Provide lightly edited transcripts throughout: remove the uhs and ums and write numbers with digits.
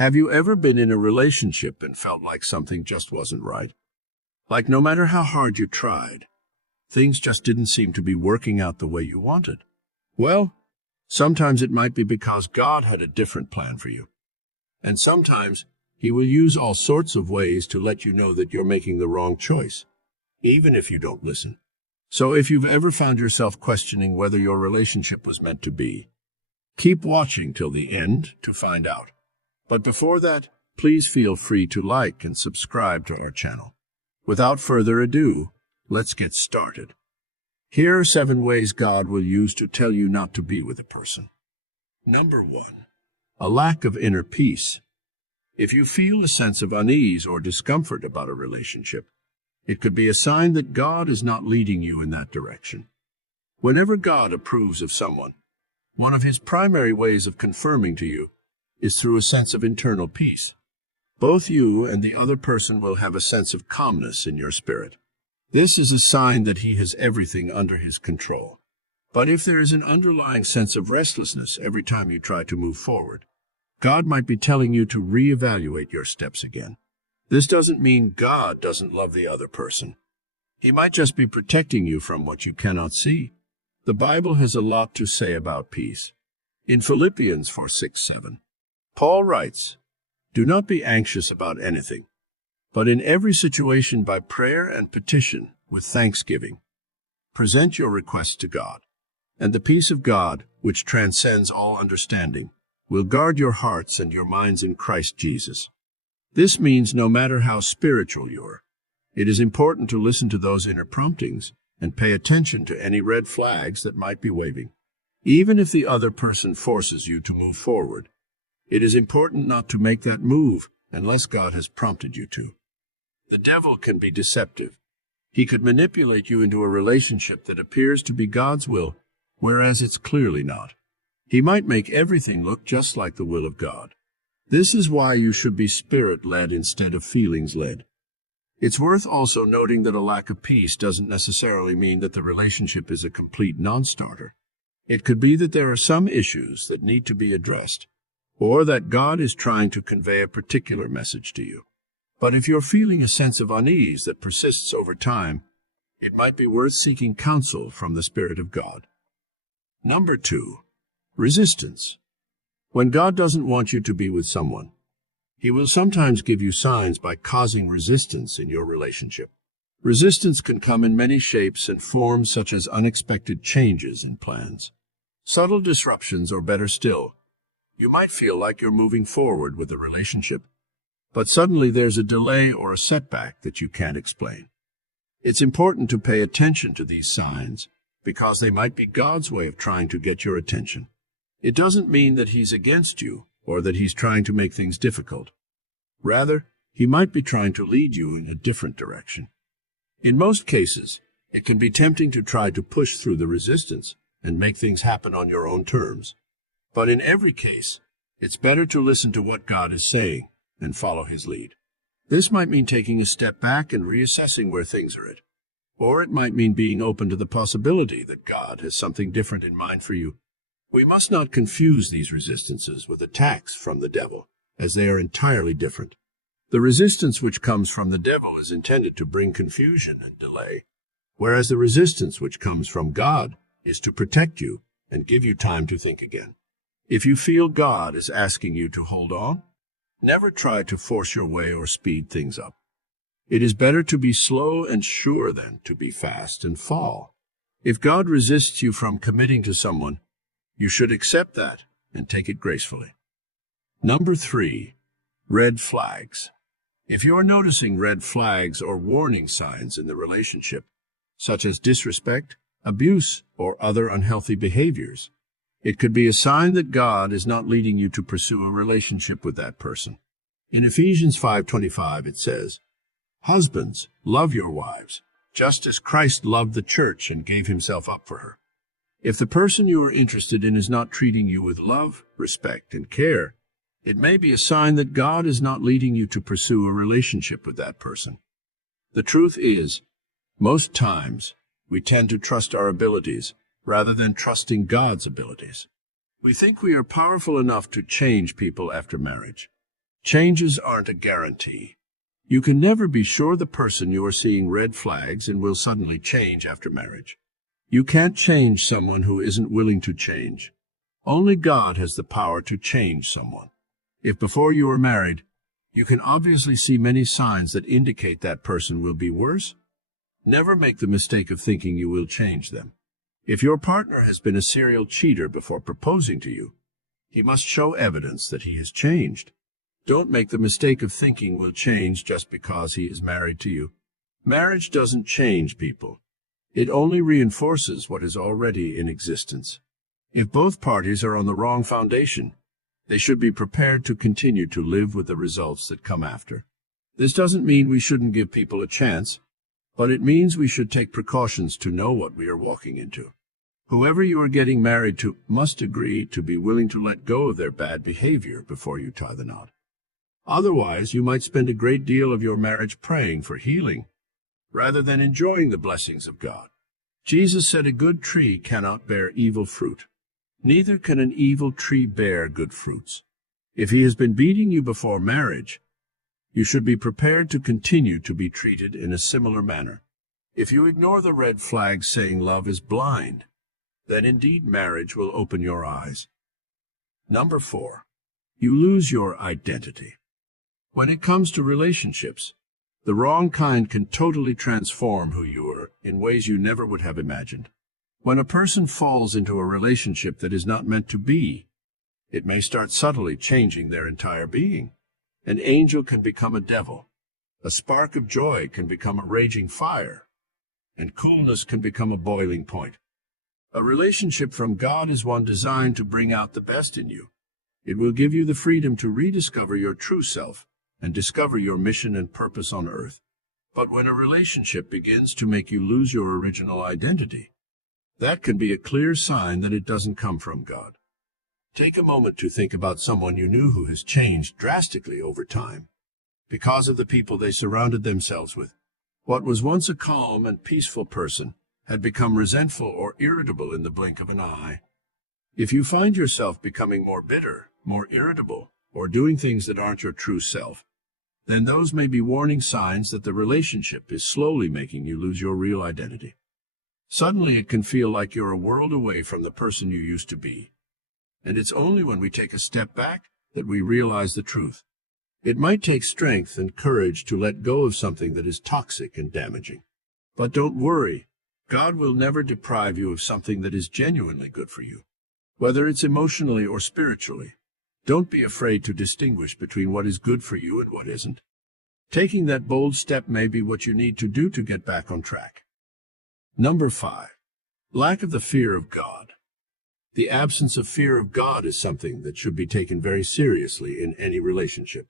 Have you ever been in a relationship and felt like something just wasn't right? Like no matter how hard you tried, things just didn't seem to be working out the way you wanted? Well, sometimes it might be because God had a different plan for you. And sometimes He will use all sorts of ways to let you know that you're making the wrong choice, even if you don't listen. So if you've ever found yourself questioning whether your relationship was meant to be, keep watching till the end to find out. But before that, please feel free to like and subscribe to our channel. Without further ado, let's get started. Here are 7 ways God will use to tell you not to be with a person. Number 1. A lack of inner peace. If you feel a sense of unease or discomfort about a relationship, it could be a sign that God is not leading you in that direction. Whenever God approves of someone, one of His primary ways of confirming to you is through a sense of internal peace. Both you and the other person will have a sense of calmness in your spirit. This is a sign that He has everything under His control. But if there is an underlying sense of restlessness every time you try to move forward, God might be telling you to reevaluate your steps again. This doesn't mean God doesn't love the other person. He might just be protecting you from what you cannot see. The Bible has a lot to say about peace. In Philippians 4:6-7, Paul writes, "Do not be anxious about anything, but in every situation by prayer and petition with thanksgiving, present your requests to God, and the peace of God, which transcends all understanding, will guard your hearts and your minds in Christ Jesus." This means no matter how spiritual you are, it is important to listen to those inner promptings and pay attention to any red flags that might be waving. Even if the other person forces you to move forward, it is important not to make that move unless God has prompted you to. The devil can be deceptive. He could manipulate you into a relationship that appears to be God's will, whereas it's clearly not. He might make everything look just like the will of God. This is why you should be spirit-led instead of feelings-led. It's worth also noting that a lack of peace doesn't necessarily mean that the relationship is a complete non-starter. It could be that there are some issues that need to be addressed, or that God is trying to convey a particular message to you. But if you're feeling a sense of unease that persists over time, it might be worth seeking counsel from the Spirit of God. Number 2. Resistance. When God doesn't want you to be with someone, He will sometimes give you signs by causing resistance in your relationship. Resistance can come in many shapes and forms, such as unexpected changes in plans, subtle disruptions, or better still, you might feel like you're moving forward with a relationship, but suddenly there's a delay or a setback that you can't explain. It's important to pay attention to these signs because they might be God's way of trying to get your attention. It doesn't mean that He's against you or that He's trying to make things difficult. Rather, He might be trying to lead you in a different direction. In most cases, it can be tempting to try to push through the resistance and make things happen on your own terms. But in every case, it's better to listen to what God is saying and follow His lead. This might mean taking a step back and reassessing where things are at. Or it might mean being open to the possibility that God has something different in mind for you. We must not confuse these resistances with attacks from the devil, as they are entirely different. The resistance which comes from the devil is intended to bring confusion and delay, whereas the resistance which comes from God is to protect you and give you time to think again. If you feel God is asking you to hold on, never try to force your way or speed things up. It is better to be slow and sure than to be fast and fall. If God resists you from committing to someone, you should accept that and take it gracefully. Number 3. Red flags. If you are noticing red flags or warning signs in the relationship, such as disrespect, abuse, or other unhealthy behaviors, it could be a sign that God is not leading you to pursue a relationship with that person. In Ephesians 5:25 it says, "Husbands, love your wives, just as Christ loved the church and gave Himself up for her." If the person you are interested in is not treating you with love, respect, and care, it may be a sign that God is not leading you to pursue a relationship with that person. The truth is, most times, we tend to trust our abilities rather than trusting God's abilities. We think we are powerful enough to change people after marriage. Changes aren't a guarantee. You can never be sure the person you are seeing red flags and will suddenly change after marriage. You can't change someone who isn't willing to change. Only God has the power to change someone. If before you are married, you can obviously see many signs that indicate that person will be worse, never make the mistake of thinking you will change them. If your partner has been a serial cheater before proposing to you, he must show evidence that he has changed. Don't make the mistake of thinking will change just because he is married to you. Marriage doesn't change people. It only reinforces what is already in existence. If both parties are on the wrong foundation, they should be prepared to continue to live with the results that come after. This doesn't mean we shouldn't give people a chance, but it means we should take precautions to know what we are walking into. Whoever you are getting married to must agree to be willing to let go of their bad behavior before you tie the knot. Otherwise, you might spend a great deal of your marriage praying for healing, rather than enjoying the blessings of God. Jesus said a good tree cannot bear evil fruit. Neither can an evil tree bear good fruits. If he has been beating you before marriage, you should be prepared to continue to be treated in a similar manner. If you ignore the red flags saying love is blind, then indeed marriage will open your eyes. Number 4, you lose your identity. When it comes to relationships, the wrong kind can totally transform who you are in ways you never would have imagined. When a person falls into a relationship that is not meant to be, it may start subtly changing their entire being. An angel can become a devil. A spark of joy can become a raging fire, and coolness can become a boiling point. A relationship from God is one designed to bring out the best in you. It will give you the freedom to rediscover your true self and discover your mission and purpose on earth. But when a relationship begins to make you lose your original identity, that can be a clear sign that it doesn't come from God. Take a moment to think about someone you knew who has changed drastically over time because of the people they surrounded themselves with. What was once a calm and peaceful person had become resentful or irritable in the blink of an eye. If you find yourself becoming more bitter, more irritable, or doing things that aren't your true self, then those may be warning signs that the relationship is slowly making you lose your real identity. Suddenly it can feel like you're a world away from the person you used to be. And it's only when we take a step back that we realize the truth. It might take strength and courage to let go of something that is toxic and damaging. But don't worry, God will never deprive you of something that is genuinely good for you, whether it's emotionally or spiritually. Don't be afraid to distinguish between what is good for you and what isn't. Taking that bold step may be what you need to do to get back on track. Number 5, lack of the fear of God. The absence of fear of God is something that should be taken very seriously in any relationship.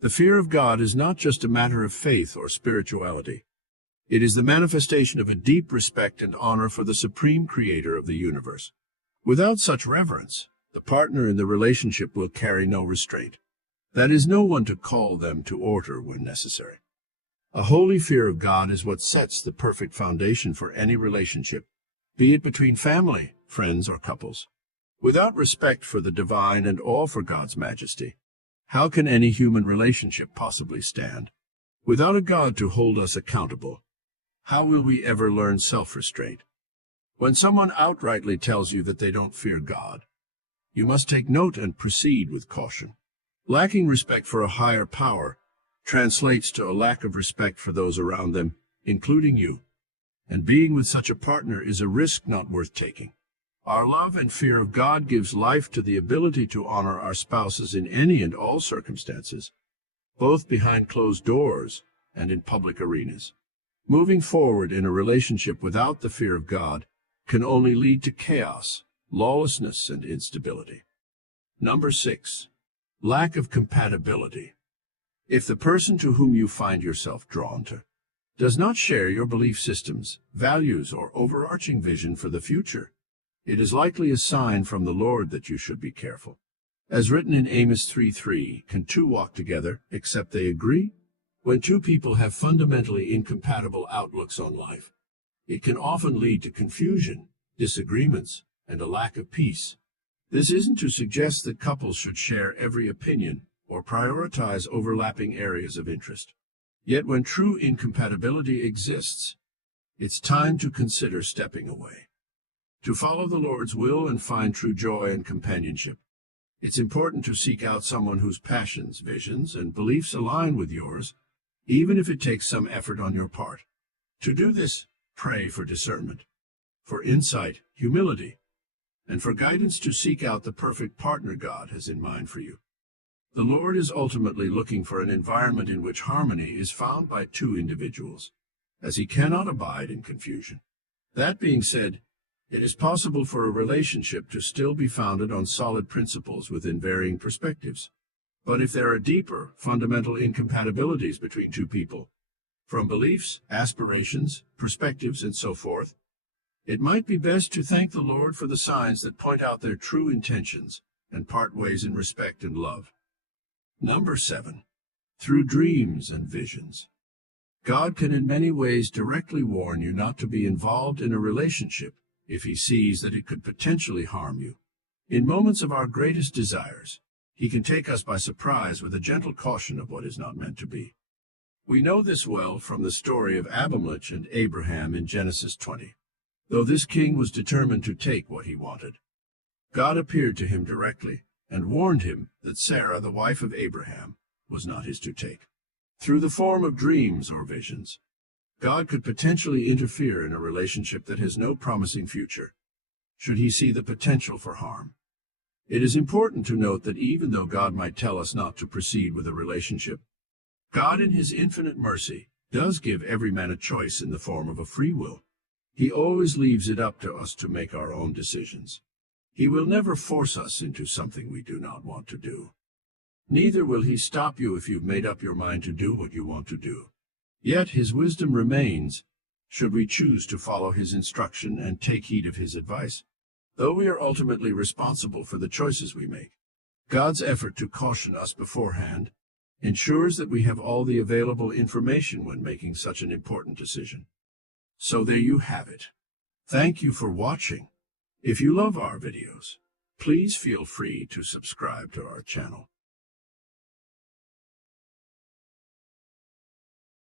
The fear of God is not just a matter of faith or spirituality. It is the manifestation of a deep respect and honor for the supreme creator of the universe. Without such reverence, the partner in the relationship will carry no restraint. That is, no one to call them to order when necessary. A holy fear of God is what sets the perfect foundation for any relationship, be it between family, friends, or couples. Without respect for the divine and awe for God's majesty, how can any human relationship possibly stand? Without a God to hold us accountable, how will we ever learn self-restraint? When someone outrightly tells you that they don't fear God, you must take note and proceed with caution. Lacking respect for a higher power translates to a lack of respect for those around them, including you. And being with such a partner is a risk not worth taking. Our love and fear of God gives life to the ability to honor our spouses in any and all circumstances, both behind closed doors and in public arenas. Moving forward in a relationship without the fear of God can only lead to chaos, lawlessness, and instability. Number 6, lack of compatibility. If the person to whom you find yourself drawn to does not share your belief systems, values, or overarching vision for the future, it is likely a sign from the Lord that you should be careful. As written in Amos 3:3, can two walk together except they agree? When two people have fundamentally incompatible outlooks on life, it can often lead to confusion, disagreements, and a lack of peace. This isn't to suggest that couples should share every opinion or prioritize overlapping areas of interest. Yet when true incompatibility exists, it's time to consider stepping away. To follow the Lord's will and find true joy and companionship, it's important to seek out someone whose passions, visions, and beliefs align with yours, even if it takes some effort on your part. To do this, pray for discernment, for insight, humility, and for guidance to seek out the perfect partner God has in mind for you. The Lord is ultimately looking for an environment in which harmony is found by two individuals, as he cannot abide in confusion. That being said, it is possible for a relationship to still be founded on solid principles within varying perspectives. But if there are deeper, fundamental incompatibilities between two people, from beliefs, aspirations, perspectives, and so forth, it might be best to thank the Lord for the signs that point out their true intentions and part ways in respect and love. Number 7. Through dreams and visions. God can in many ways directly warn you not to be involved in a relationship if he sees that it could potentially harm you. In moments of our greatest desires, he can take us by surprise with a gentle caution of what is not meant to be. We know this well from the story of Abimelech and Abraham in Genesis 20. Though this king was determined to take what he wanted, God appeared to him directly and warned him that Sarah, the wife of Abraham, was not his to take. Through the form of dreams or visions, God could potentially interfere in a relationship that has no promising future, should he see the potential for harm. It is important to note that even though God might tell us not to proceed with a relationship, God in his infinite mercy does give every man a choice in the form of a free will. He always leaves it up to us to make our own decisions. He will never force us into something we do not want to do. Neither will he stop you if you've made up your mind to do what you want to do. Yet his wisdom remains, should we choose to follow his instruction and take heed of his advice. Though we are ultimately responsible for the choices we make, God's effort to caution us beforehand ensures that we have all the available information when making such an important decision. So there you have it. Thank you for watching. If you love our videos, please feel free to subscribe to our channel.